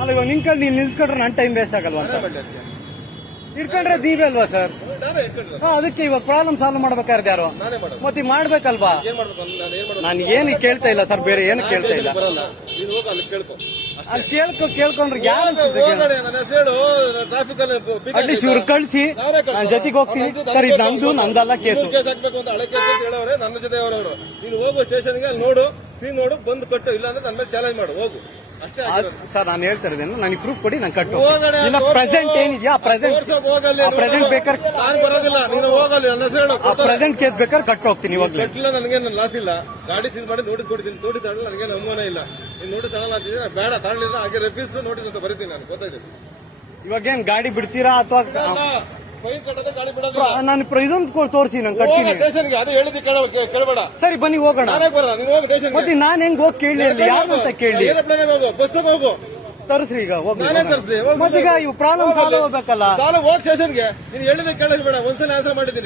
ಅಲ್ಲ ಇವಾಗ ನಿನ್ ಕಡೆ ನೀನ್ ನಿಲ್ಸ್ಕೊಂಡ್ರೆ ನನ್ನ ಟೈಮ್ ವೇಸ್ಟ್ ಆಗಲ್ವಾ ಅಂತ ಇಟ್ಕೊಂಡ್ರೆ ನೀವೇ ಅಲ್ವಾ ಸರ್? ಅದಕ್ಕೆ ಇವಾಗ ಪ್ರಾಬ್ಲಮ್ ಸಾಲ್ವ್ ಮಾಡ್ಬೇಕಾದ್ರೆ ಯಾರು ಮತ್ತೆ ಮಾಡ್ಬೇಕಲ್ವಾ? ನಾನು ಏನು ಕೇಳ್ತಾ ಇಲ್ಲ ಸರ್, ಬೇರೆ ಏನು ಕೇಳ್ತಾ ಇಲ್ಲ. ಅಲ್ಲಿ ಕೇಳ್ಕೊಂಡ್ರೆ ಯಾರು ಅಟ್ಲೀಸ್ಟ್ ಇವ್ರು ಕಳ್ಸಿ ನಾನು ಜೊತೆಗೆ ಹೋಗ್ತೀನಿ ಸರ್. ಇದು ನಂದಲ್ಲ ಕೇಸು. ನನ್ನ ಜೊತೆ ಅವರವರು ನೀನು ಹೋಗು ಸ್ಟೇಷನ್ಗೆ, ಅಲ್ಲಿ ನೋಡು, ಸ್ಕ್ರೀನ್ ನೋಡು, ಬಂದು ಕಟ್ಟು, ಇಲ್ಲ ಅಂದ್ರೆ ನನ್ನ ಮೇಲೆ ಚಾಲೆಂಜ್ ಮಾಡು, ಹೋಗು ಅಷ್ಟೇ. ಸರ್ ನಾನು ಹೇಳ್ತಾ ಇದ್ದೇನೆ, ನನಗೆ ಪ್ರೂಫ್ ಕೊಡಿ, ನಾನು ಕಟ್ಟು. ಇಲ್ಲ ಪ್ರೆಸೆಂಟ್ ಏನಿದೆಯಾ ಪ್ರೆಸೆಂಟ್ ಬೇಕಾದ್ರೆ ನಾನು ಬರೋದಿಲ್ಲ, ನೀನು ಹೋಗಲ್ಲ, ನನ್ನ ಹೆಸರು ಹೇಳು. ಪ್ರೆಸೆಂಟ್ ಕೇಸ್ ಬೇಕಾದ್ರೆ ಕಟ್ಟು ಹೋಗ್ತೀನಿ. ಇವಾಗ ಕಟ್ಟಿಲ್ಲ, ನನಗೆ ಲಾಸ್ ಇಲ್ಲ. ಗಾಡಿ ಸೀಸ್ ಮಾಡಿ ನೋಟಿಸ್ ಕೊಡ್ತೀನಿ. ನೋಟಿಸ್ ತಗೊಳ್ಳಲ್ಲ, ನನಗೆ ಅನುಮಾನ ಇಲ್ಲ. ನೀನು ನೋಟಿಸ್ ತಗೊಳ್ಳಲ್ಲ ಅಂತಿದ್ರೆ ಬೇಡ, ತಗೊಳ್ಳಿಲ್ಲ, ಹಾಗೆ ರೆಫ್ಯೂಸ್ ನೋಟಿಸ್ ಅಂತ ಬರೀತೀನಿ ನಾನು, ಗೊತ್ತಾಯ್ತು. ಇವಾಗೇನ್ ಗಾಡಿ ಬಿಡ್ತೀರಾ ಅಥವಾ ಫೈನ್ ಕಟ್ಟೋದೇ ಗಾಡಿ ಬಿಡೋದು? ನಾನು ಇದೊಂದು ತೋರಿಸಿ, ನಾನು ಕಟ್ತೀನಿ ಸ್ಟೇಷನ್ಗೆ. ಅದು ಹೇಳಿದ್ದು ಕೇಳಬೇಡ. ಸರಿ ಬನ್ನಿ ಹೋಗೋಣ. ನಾನೇ ಬರಲ್ಲ, ನೀನು ಹೋಗಿ ಸ್ಟೇಷನ್. ಮತ್ತೆ ನಾನು ಹೆಂಗ್ ಹೋಗಿ ಕೇಳಿ ಯಾರು ಅಂತ ಕೇಳಿ ಹೋಗು, ಬಸ್ಸಾಗ ಹೋಗು, ತರಿಸ್ರಿ. ಈಗ ಹೋಗಿ ನಾನೇ ತರಿಸ್ಲಿ. ಮತ್ತೀಗ ಇವು ಪ್ರಾಬ್ಲಮ್ ಸಾಲ್ವ್ ಹೋಗ್ಬೇಕಲ್ಲ. ಸಾಲ ಹೋಗಿ ಸ್ಟೇಷನ್ಗೆ. ನೀನು ಹೇಳಿದ ಕೇಳಬೇಡ, ಒಂದ್ಸಲ ಆನ್ಸರ್ ಮಾಡಿದ್ದೀನಿ.